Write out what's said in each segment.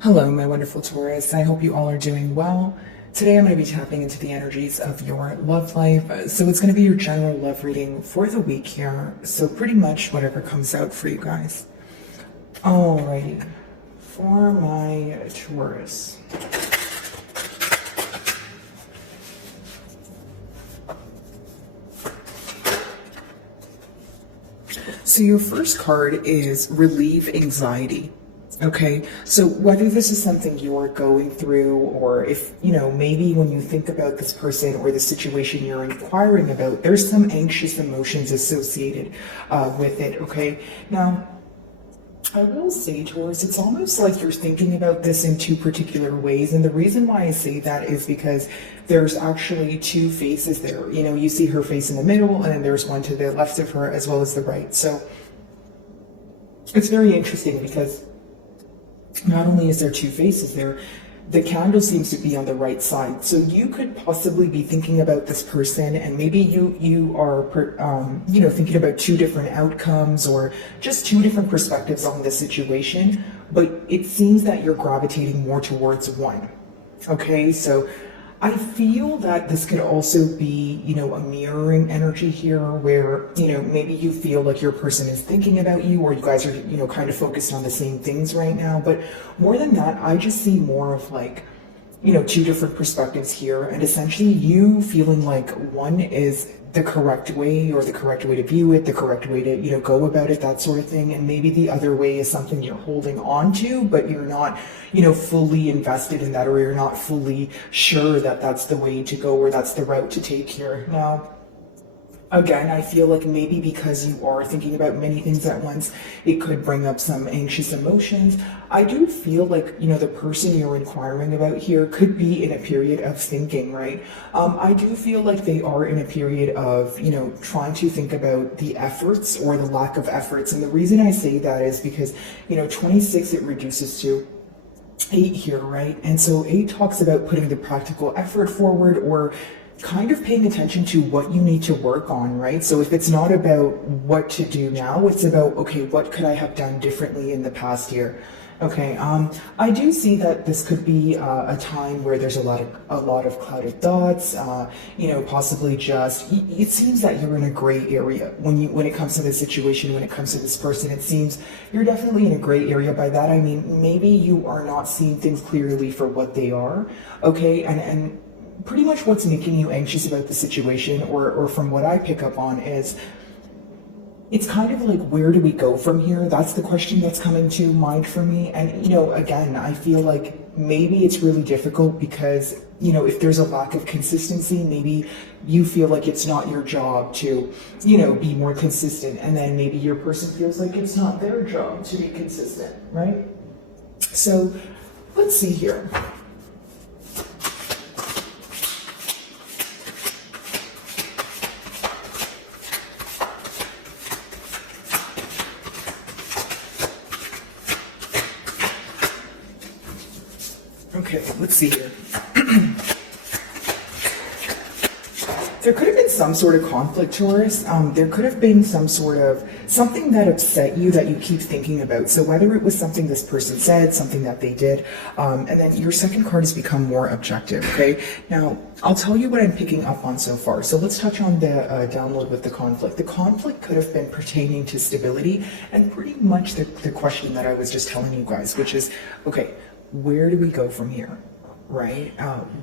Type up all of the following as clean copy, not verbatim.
Hello, my wonderful Taurus. I hope you all are doing well. Today I'm going to be tapping into the energies of your love life. So it's going to be your general love reading for the week here. So pretty much whatever comes out for you guys. Alrighty. For my Taurus. So your first card is relieve anxiety. Okay, so whether this is something you're going through, or if, maybe when you think about this person or the situation you're inquiring about, there's some anxious emotions associated with it, okay? Now, I will say, Taurus, it's almost like you're thinking about this in two particular ways. And the reason why I say that is because there's actually two faces there. You see her face in the middle, and then there's one to the left of her as well as the right. So it's very interesting because not only is there two faces there, the candle seems to be on the right side. So you could possibly be thinking about this person, and maybe you are thinking about two different outcomes or just two different perspectives on the situation, but it seems that you're gravitating more towards one. Okay, so I feel that this could also be, a mirroring energy here where, maybe you feel like your person is thinking about you, or you guys are, kind of focused on the same things right now. But more than that, I just see more of like, two different perspectives here, and essentially you feeling like one is the correct way, or the correct way to view it, the correct way to, go about it, that sort of thing. And maybe the other way is something you're holding on to, but you're not, fully invested in that, or you're not fully sure that that's the way to go, or that's the route to take here. Now, again, I feel like maybe because you are thinking about many things at once, it could bring up some anxious emotions. I do feel like, the person you're inquiring about here could be in a period of thinking, right? I do feel like they are in a period of, trying to think about the efforts or the lack of efforts. And the reason I say that is because, 26, it reduces to 8 here, right? And so 8 talks about putting the practical effort forward, or kind of paying attention to what you need to work on, right? So if it's not about what to do now, it's about, okay, what could I have done differently in the past year? Okay, I do see that this could be a time where there's a lot of clouded thoughts, possibly just, it seems that you're in a gray area when it comes to this situation, when it comes to this person. It seems you're definitely in a gray area. By that I mean, maybe you are not seeing things clearly for what they are, okay? And pretty much what's making you anxious about the situation, or from what I pick up on, is it's kind of like, where do we go from here? That's the question that's coming to mind for me. And, again, I feel like maybe it's really difficult because, if there's a lack of consistency, maybe you feel like it's not your job to, be more consistent. And then maybe your person feels like it's not their job to be consistent, right? So let's see here. Okay, let's see here. There could have been some sort of conflict, Taurus. There could have been something that upset you that you keep thinking about. So whether it was something this person said, something that they did, and then your second card has become more objective, okay? Now, I'll tell you what I'm picking up on so far. So let's touch on the download with the conflict. The conflict could have been pertaining to stability, and pretty much the question that I was just telling you guys, which is, okay, where do we go from here, right?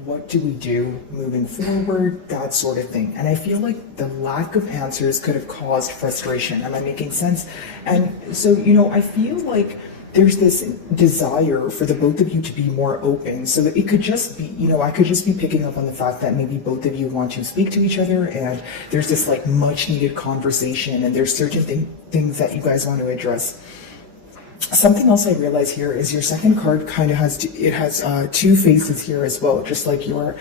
What do we do moving forward, that sort of thing. And I feel like the lack of answers could have caused frustration. Am I making sense? And so, I feel like there's this desire for the both of you to be more open. So that it could just be, I could just be picking up on the fact that maybe both of you want to speak to each other, and there's this like much needed conversation, and there's certain things that you guys want to address. Something else I realize here is your second card kind of has two faces here as well, just like your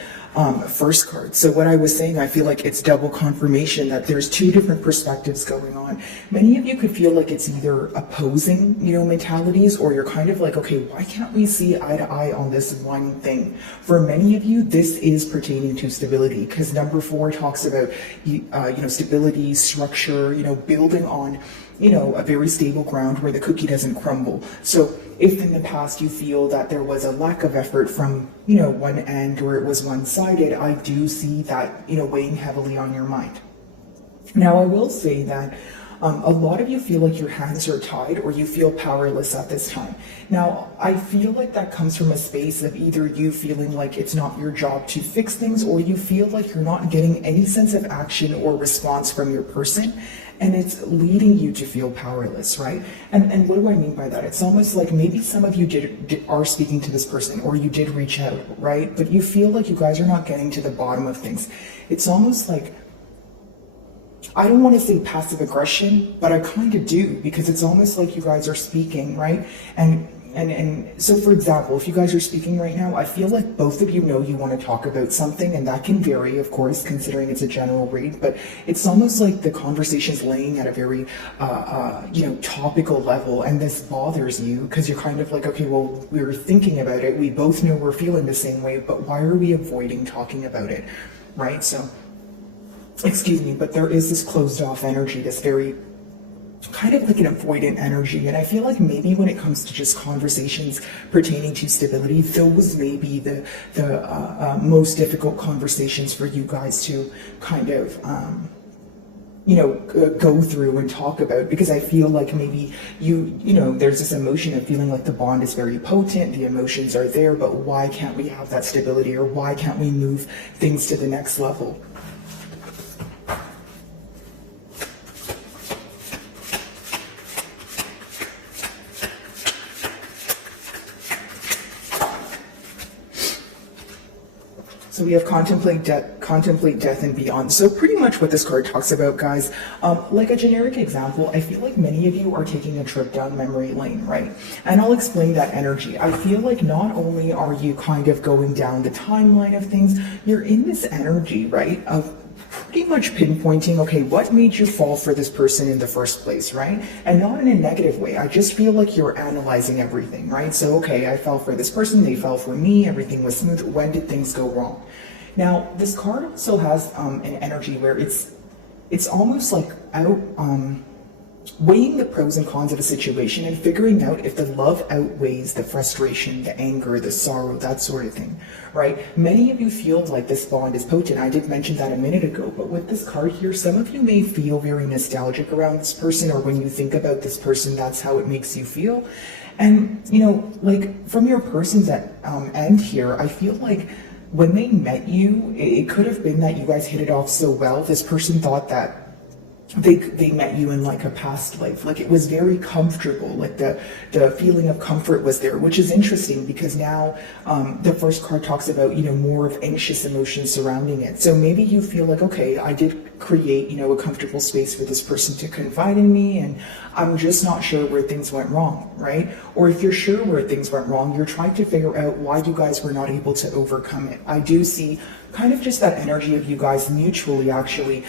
first card. So what I was saying, I feel like it's double confirmation that there's two different perspectives going on. Many of you could feel like it's either opposing, mentalities, or you're kind of like, okay, why can't we see eye to eye on this one thing? For many of you, this is pertaining to stability, because number 4 talks about, stability, structure, building on, a very stable ground where the cookie doesn't crumble. So if in the past you feel that there was a lack of effort from, one end, or it was one-sided, I do see that, weighing heavily on your mind. Now, I will say that a lot of you feel like your hands are tied or you feel powerless at this time. Now, I feel like that comes from a space of either you feeling like it's not your job to fix things, or you feel like you're not getting any sense of action or response from your person, and it's leading you to feel powerless, right? And what do I mean by that? It's almost like maybe some of you are speaking to this person, or you did reach out, right? But you feel like you guys are not getting to the bottom of things. It's almost like, I don't want to say passive aggression, but I kind of do, because it's almost like you guys are speaking, right? And so, for example, if you guys are speaking right now, I feel like both of you know you want to talk about something, and that can vary, of course, considering it's a general read, but it's almost like the conversation's laying at a very, topical level, and this bothers you because you're kind of like, okay, well, we were thinking about it. We both know we're feeling the same way, but why are we avoiding talking about it, right? So, excuse me, but there is this closed off energy, this very kind of like an avoidant energy. And I feel like maybe when it comes to just conversations pertaining to stability, those may be the most difficult conversations for you guys to kind of, go through and talk about, because I feel like maybe there's this emotion of feeling like the bond is very potent, the emotions are there, but why can't we have that stability, or why can't we move things to the next level? So we have contemplate death and beyond. So pretty much what this card talks about, guys, like a generic example, I feel like many of you are taking a trip down memory lane, right? And I'll explain that energy. I feel like not only are you kind of going down the timeline of things, you're in this energy, right, of pretty much pinpointing, okay, what made you fall for this person in the first place, right? And not in a negative way. I just feel like you're analyzing everything, right? So, okay, I fell for this person, they fell for me, everything was smooth. When did things go wrong? Now, this card also has an energy where it's almost like out weighing the pros and cons of a situation and figuring out if the love outweighs the frustration, the anger, the sorrow, that sort of thing, right? Many of you feel like this bond is potent. I did mention that a minute ago, but with this card here, some of you may feel very nostalgic around this person, or when you think about this person, that's how it makes you feel. And, like from your person's end here, I feel like when they met you, it could have been that you guys hit it off so well. This person thought that they met you in like a past life, like it was very comfortable, like the feeling of comfort was there, which is interesting because now the first card talks about more of anxious emotions surrounding it. So maybe you feel like, okay, I did create a comfortable space for this person to confide in me, and I'm just not sure where things went wrong, right? Or if you're sure where things went wrong, you're trying to figure out why you guys were not able to overcome it. I do see kind of just that energy of you guys mutually actually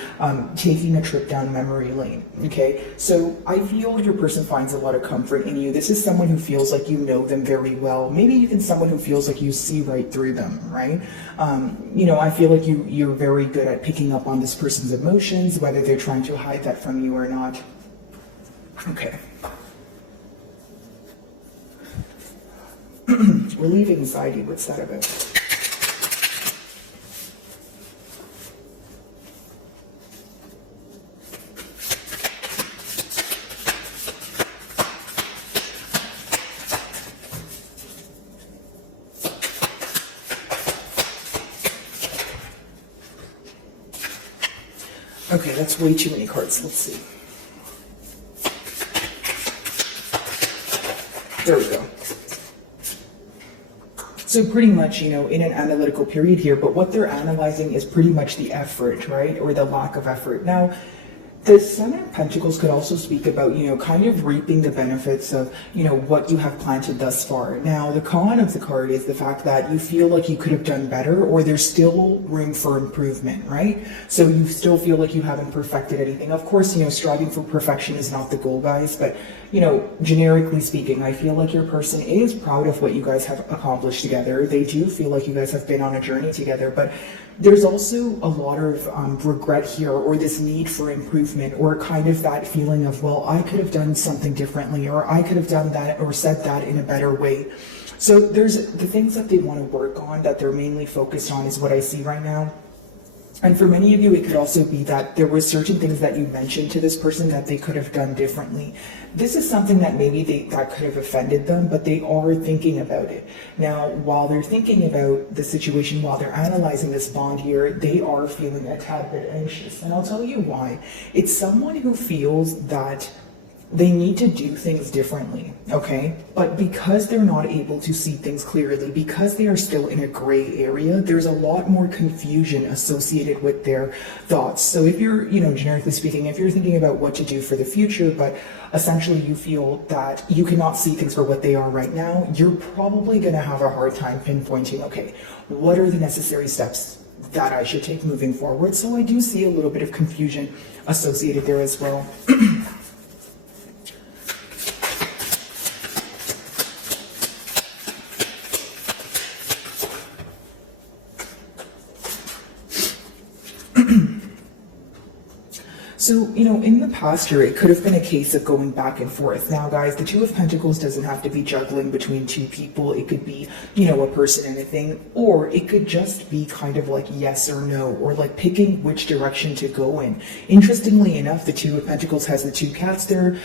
taking a trip down memory lane, okay? So I feel your person finds a lot of comfort in you. This is someone who feels like you know them very well, maybe even someone who feels like you see right through them, right? I feel like you're very good at picking up on this person's emotions, whether they're trying to hide that from you or not. Okay. Relieve anxiety, what's that about? Okay, that's way too many cards. Let's see. There we go. So pretty much, in an analytical period here, but what they're analyzing is pretty much the effort, right? Or the lack of effort. Now, the Seven of Pentacles could also speak about, kind of reaping the benefits of, what you have planted thus far. Now, the con of the card is the fact that you feel like you could have done better, or there's still room for improvement, right? So you still feel like you haven't perfected anything. Of course, striving for perfection is not the goal, guys, but, generically speaking, I feel like your person is proud of what you guys have accomplished together. They do feel like you guys have been on a journey together, but There's also a lot of regret here, or this need for improvement, or kind of that feeling of, well, I could have done something differently, or I could have done that or said that in a better way. So there's the things that they want to work on that they're mainly focused on is what I see right now. And for many of you, it could also be that there were certain things that you mentioned to this person that they could have done differently. This is something that maybe that could have offended them, but they are thinking about it. Now, while they're thinking about the situation, while they're analyzing this bond here, they are feeling a tad bit anxious. And I'll tell you why. It's someone who feels that they need to do things differently, okay? But because they're not able to see things clearly, because they are still in a gray area, there's a lot more confusion associated with their thoughts. So if you're, generically speaking, if you're thinking about what to do for the future, but essentially you feel that you cannot see things for what they are right now, you're probably going to have a hard time pinpointing, okay, what are the necessary steps that I should take moving forward? So I do see a little bit of confusion associated there as well. So, in the past year, it could have been a case of going back and forth. Now, guys, the Two of Pentacles doesn't have to be juggling between two people. It could be, a person and a thing, or it could just be kind of like yes or no, or like picking which direction to go in. Interestingly enough, the Two of Pentacles has the two cats there,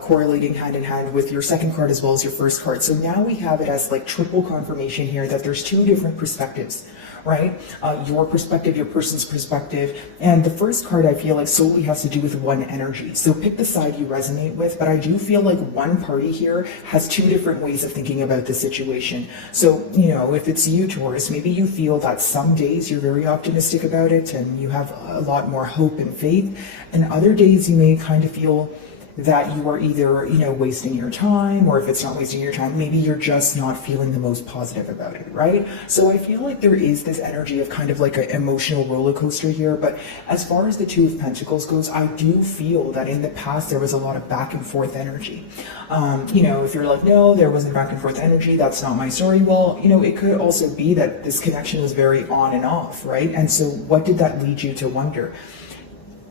correlating hand in hand with your second card as well as your first card. So now we have it as like triple confirmation here that there's two different perspectives. Right? Your perspective, your person's perspective. And the first card I feel like solely has to do with one energy. So pick the side you resonate with, but I do feel like one party here has two different ways of thinking about the situation. So, if it's you, Taurus, maybe you feel that some days you're very optimistic about it and you have a lot more hope and faith, and other days you may kind of feel that you are either, wasting your time, or if it's not wasting your time, maybe you're just not feeling the most positive about it, right? So I feel like there is this energy of kind of like an emotional roller coaster here. But as far as the Two of Pentacles goes, I do feel that in the past there was a lot of back and forth energy. If you're like, no, there wasn't back and forth energy, that's not my story. Well, it could also be that this connection was very on and off, right? And so what did that lead you to wonder?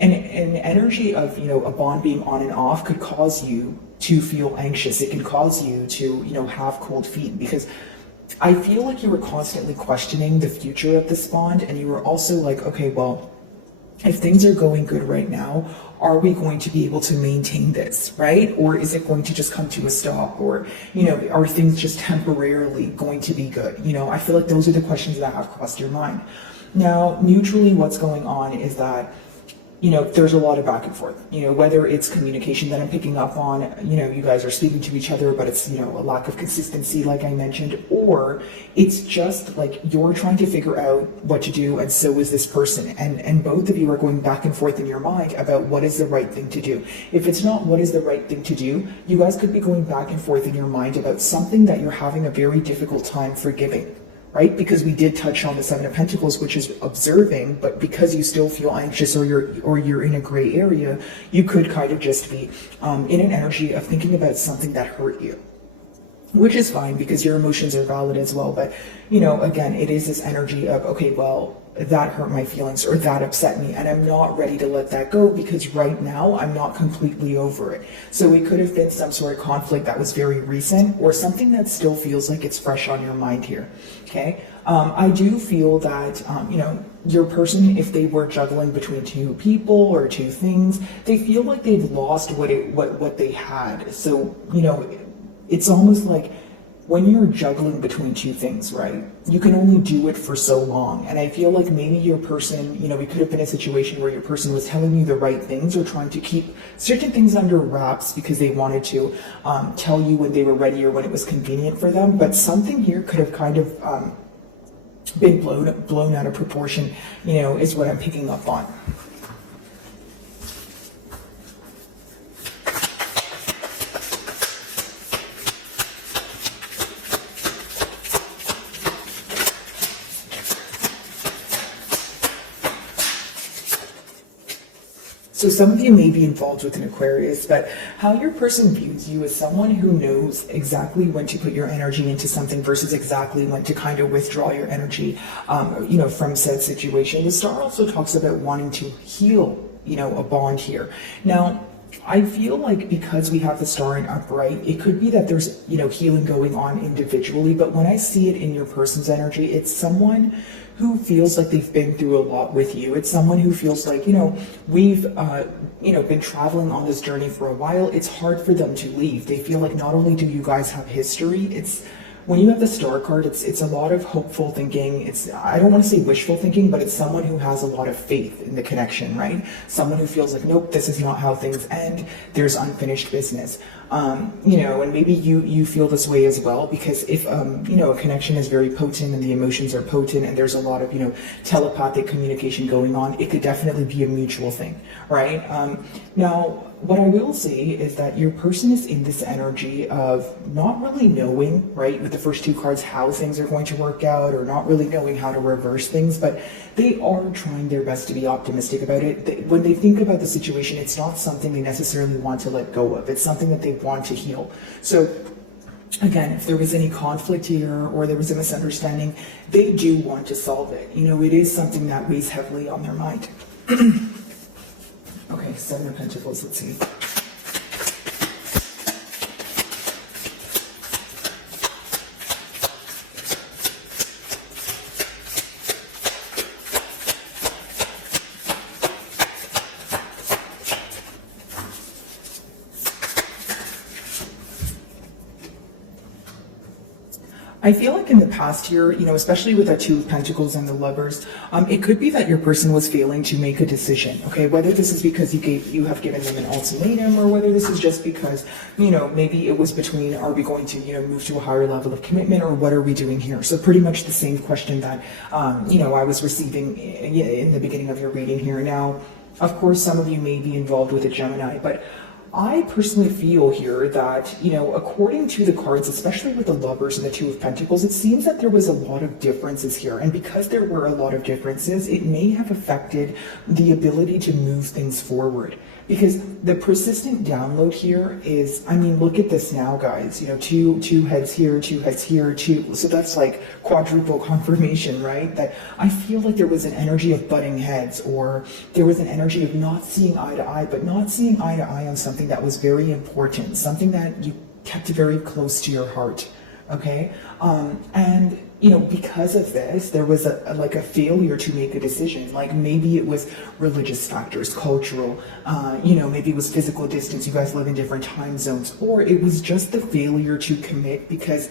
An energy of, a bond being on and off could cause you to feel anxious. It can cause you to, have cold feet, because I feel like you were constantly questioning the future of this bond, and you were also like, okay, well, if things are going good right now, are we going to be able to maintain this, right? Or is it going to just come to a stop? Or, are things just temporarily going to be good? I feel like those are the questions that have crossed your mind. Now, neutrally, what's going on is that there's a lot of back and forth, whether it's communication that I'm picking up on, you guys are speaking to each other, but it's, a lack of consistency, like I mentioned, or it's just like you're trying to figure out what to do, and so is this person. And both of you are going back and forth in your mind about what is the right thing to do. If it's not what is the right thing to do, you guys could be going back and forth in your mind about something that you're having a very difficult time forgiving. Right? Because we did touch on the Seven of Pentacles, which is observing, but because you still feel anxious, or you're in a gray area, you could kind of just be in an energy of thinking about something that hurt you, which is fine because your emotions are valid as well. But, again, it is this energy of, okay, well, that hurt my feelings, or that upset me, and I'm not ready to let that go because right now I'm not completely over it. So it could have been some sort of conflict that was very recent, or something that still feels like it's fresh on your mind here. Okay. I do feel that, your person, if they were juggling between two people or two things, they feel like they've lost what they had. So, it's almost like when you're juggling between two things, right, you can only do it for so long. And I feel like maybe your person, we could have been in a situation where your person was telling you the right things, or trying to keep certain things under wraps because they wanted to tell you when they were ready or when it was convenient for them. But something here could have kind of been blown out of proportion, is what I'm picking up on. So some of you may be involved with an Aquarius, but how your person views you is someone who knows exactly when to put your energy into something versus exactly when to kind of withdraw your energy, from said situation. The star also talks about wanting to heal, a bond here. Now, I feel like because we have the star in upright, it could be that there's, healing going on individually, but when I see it in your person's energy, it's someone who feels like they've been through a lot with you. It's someone who feels like, we've, been traveling on this journey for a while. It's hard for them to leave. They feel like not only do you guys have history, it's, when you have the star card, it's a lot of hopeful thinking. It's, I don't want to say wishful thinking, but it's someone who has a lot of faith in the connection, right? Someone who feels like, nope, this is not how things end. There's unfinished business. And maybe you feel this way as well, because if, a connection is very potent and the emotions are potent and there's a lot of, telepathic communication going on, it could definitely be a mutual thing, right? Now, what I will say is that your person is in this energy of not really knowing, right, with the first two cards, how things are going to work out, or not really knowing how to reverse things, but they are trying their best to be optimistic about it. When they think about the situation, it's not something they necessarily want to let go of. It's something that they want to heal. So again, if there was any conflict here or there was a misunderstanding, they do want to solve it. It is something that weighs heavily on their mind. Okay, Seven of Pentacles, let's see. I feel like in the past year, especially with that Two of Pentacles and the Lovers, it could be that your person was failing to make a decision, okay? Whether this is because you have given them an ultimatum, or whether this is just because, maybe it was between, are we going to, move to a higher level of commitment, or what are we doing here? So pretty much the same question that, I was receiving in the beginning of your reading here. Now, of course, some of you may be involved with a Gemini, but I personally feel here that, according to the cards, especially with the Lovers and the Two of Pentacles, it seems that there was a lot of differences here. And because there were a lot of differences, it may have affected the ability to move things forward. Because the persistent download here is, look at this now, guys, two heads here, two. So that's like quadruple confirmation, right? That I feel like there was an energy of butting heads, or there was an energy of not seeing eye to eye, but not seeing eye to eye on something that was very important, something that you kept very close to your heart. Okay. And because of this, there was a failure to make a decision. Like maybe it was religious factors, cultural, maybe it was physical distance. You guys live in different time zones, or it was just the failure to commit because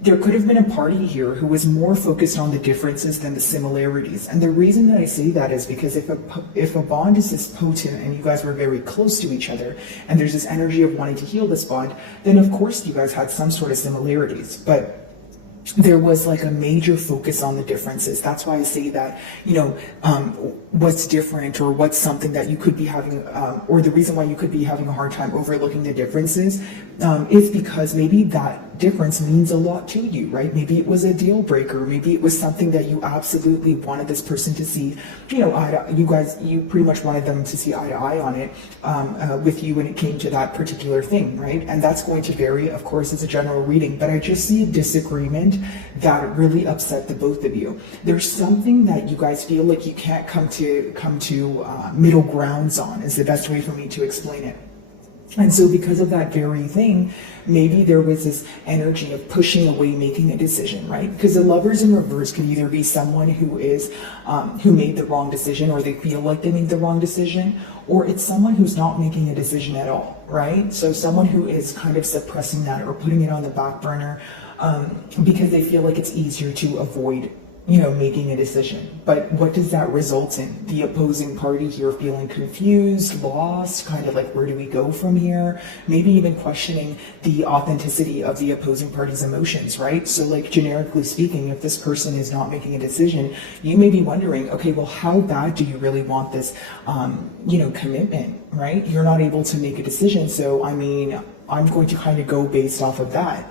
there could have been a party here who was more focused on the differences than the similarities. And the reason that I say that is because if a bond is this potent and you guys were very close to each other and there's this energy of wanting to heal this bond, then of course you guys had some sort of similarities. But there was like a major focus on the differences. That's why I say that, what's different, or what's something that you could be having, or the reason why you could be having a hard time overlooking the differences is because maybe that difference means a lot to you, right? Maybe it was a deal breaker. Maybe it was something that you absolutely wanted this person to see, you pretty much wanted them to see eye to eye on it with you when it came to that particular thing, right? And that's going to vary, of course, as a general reading, but I just see a disagreement that really upset the both of you. There's something that you guys feel like you can't come to middle grounds on, is the best way for me to explain it. And so because of that very thing, maybe there was this energy of pushing away making a decision, right? Because the Lovers in reverse could either be someone who made the wrong decision, or they feel like they made the wrong decision, or it's someone who's not making a decision at all, right? So someone who is kind of suppressing that or putting it on the back burner because they feel like it's easier to avoid making a decision. But what does that result in? The opposing party here feeling confused, lost, kind of like, where do we go from here? Maybe even questioning the authenticity of the opposing party's emotions, right? So like generically speaking, if this person is not making a decision, you may be wondering, okay, well, how bad do you really want this, commitment, right? You're not able to make a decision. So, I'm going to kind of go based off of that.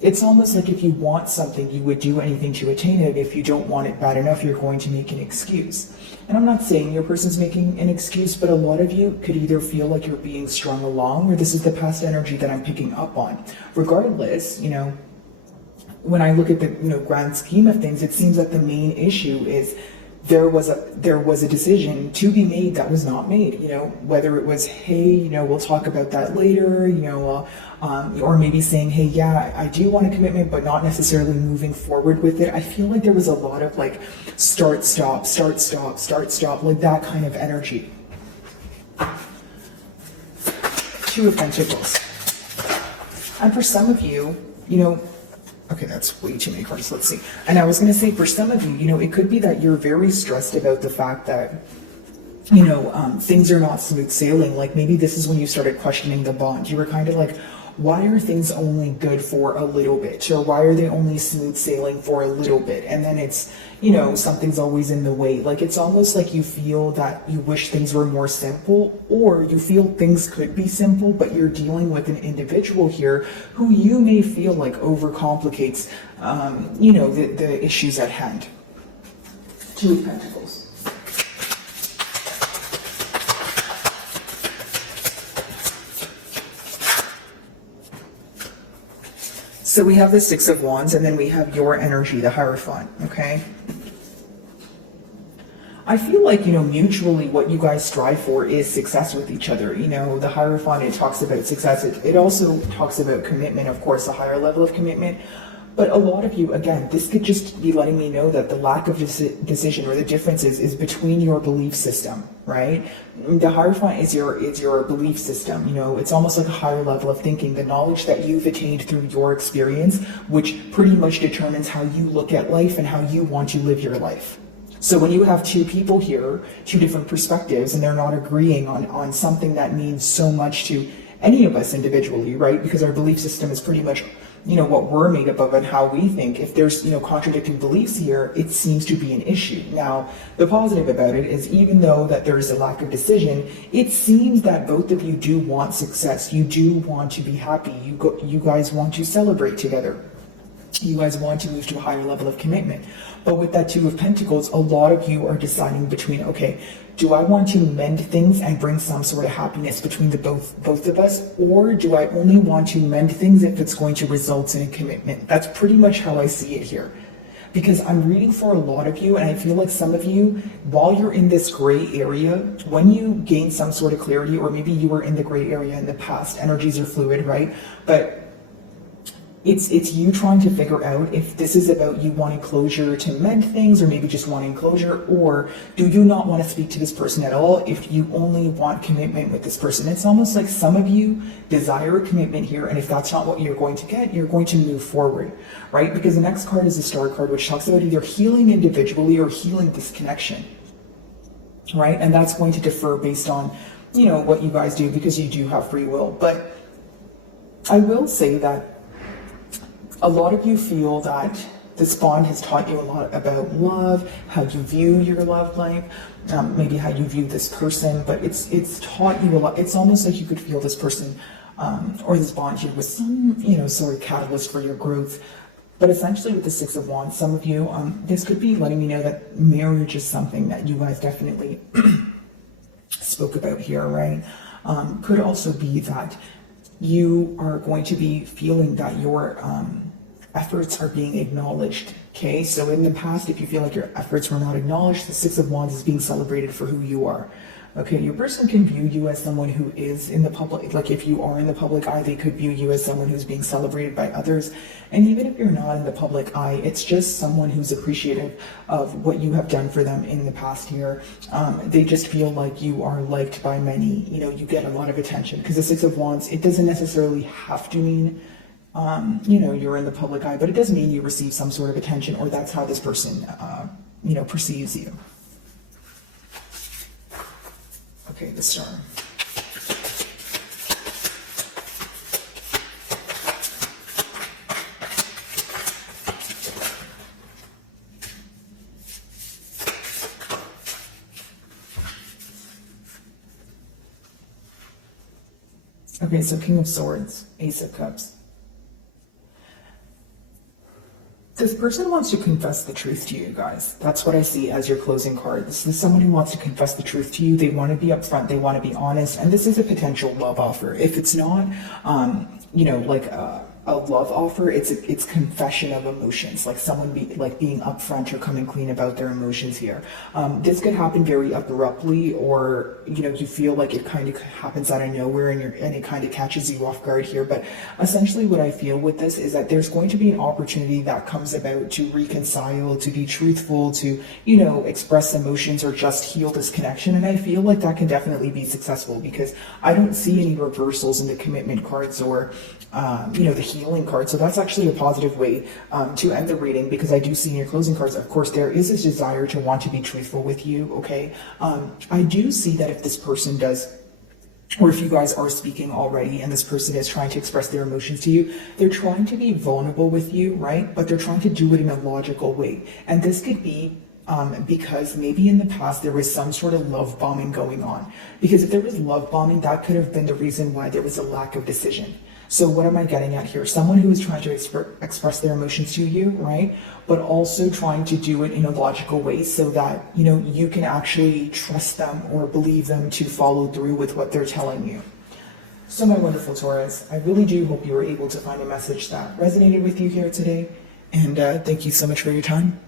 it's almost like if you want something, you would do anything to attain it. If you don't want it bad enough, you're going to make an excuse. And I'm not saying your person's making an excuse, but a lot of you could either feel like you're being strung along, or this is the past energy that I'm picking up on. Regardless, you know, when I look at the grand scheme of things, it seems that the main issue is there was a decision to be made that was not made. You know, whether it was, hey, we'll talk about that later, or maybe saying, hey, yeah, I do want a commitment, but not necessarily moving forward with it. I feel like there was a lot of like start, stop, like that kind of energy. Two of Pentacles. And for some of you, okay, that's way too many cards. Let's see. And I was going to say, for some of you, it could be that you're very stressed about the fact that, things are not smooth sailing. Like maybe this is when you started questioning the bond. You were kind of like, why are things only good for a little bit? Or why are they only smooth sailing for a little bit? And then it's, something's always in the way. Like it's almost like you feel that you wish things were more simple, or you feel things could be simple, but you're dealing with an individual here who you may feel like overcomplicates, the issues at hand. Two of Pentacles. So we have the Six of Wands, and then we have your energy, the Hierophant, okay? I feel like, mutually what you guys strive for is success with each other. The Hierophant, it talks about success. It also talks about commitment, of course, a higher level of commitment. But a lot of you, again, this could just be letting me know that the lack of decision or the differences is between your belief system, right? The Hierophant is your belief system. It's almost like a higher level of thinking, the knowledge that you've attained through your experience, which pretty much determines how you look at life and how you want to live your life. So when you have two people here, two different perspectives, and they're not agreeing on something that means so much to any of us individually, right? Because our belief system is pretty much what we're made up of and how we think. If there's, contradicting beliefs here, it seems to be an issue. Now, the positive about it is, even though that there is a lack of decision, it seems that both of you do want success. You do want to be happy. You guys want to celebrate together. You guys want to move to a higher level of commitment. But with that Two of Pentacles, a lot of you are deciding between, okay, do I want to mend things and bring some sort of happiness between the both of us, or do I only want to mend things if it's going to result in a commitment? That's pretty much how I see it here. Because I'm reading for a lot of you, and I feel like some of you, while you're in this gray area, when you gain some sort of clarity, or maybe you were in the gray area in the past, energies are fluid, right? But it's you trying to figure out if this is about you wanting closure to mend things, or maybe just wanting closure, or do you not want to speak to this person at all if you only want commitment with this person. It's almost like some of you desire a commitment here, and if that's not what you're going to get, you're going to move forward, right? Because the next card is the Star card, which talks about either healing individually or healing this connection, right? And that's going to differ based on, what you guys do, because you do have free will. But I will say that a lot of you feel that this bond has taught you a lot about love, how you view your love life, maybe how you view this person, but it's taught you a lot. It's almost like you could feel this person or this bond here was some, sort of catalyst for your growth. But essentially with the Six of Wands, some of you, this could be letting me know that marriage is something that you guys definitely spoke about here, right? Could also be that you are going to be feeling that your efforts are being acknowledged. Okay, so in the past, if you feel like your efforts were not acknowledged, the Six of Wands is being celebrated for who you are. Okay, your person can view you as someone who is in the public, like if you are in the public eye, they could view you as someone who's being celebrated by others. And even if you're not in the public eye, it's just someone who's appreciative of what you have done for them in the past year. They just feel like you are liked by many, you get a lot of attention. Because the Six of Wands, it doesn't necessarily have to mean, you're in the public eye, but it does mean you receive some sort of attention, or that's how this person, perceives you. Okay, the Star. Okay, so King of Swords, Ace of Cups. This person wants to confess the truth to you guys. That's what I see as your closing card. This is someone who wants to confess the truth to you. They want to be upfront. They want to be honest. And this is a potential love offer. If it's not, like a love offer, it's confession of emotions, like someone being upfront or coming clean about their emotions here. This could happen very abruptly, or you feel like it kind of happens out of nowhere and it kind of catches you off guard here. But essentially what I feel with this is that there's going to be an opportunity that comes about to reconcile, to be truthful, to express emotions or just heal this connection. And I feel like that can definitely be successful, because I don't see any reversals in the commitment cards or the healing card. So that's actually a positive way to end the reading, because I do see in your closing cards, of course, there is this desire to want to be truthful with you. Okay. I do see that if this person does, or if you guys are speaking already and this person is trying to express their emotions to you, they're trying to be vulnerable with you, right? But they're trying to do it in a logical way. And this could be because maybe in the past there was some sort of love bombing going on. Because if there was love bombing, that could have been the reason why there was a lack of decision. So what am I getting at here? Someone who is trying to express their emotions to you, right? But also trying to do it in a logical way so that, you can actually trust them or believe them to follow through with what they're telling you. So my wonderful Taurus, I really do hope you were able to find a message that resonated with you here today. And thank you so much for your time.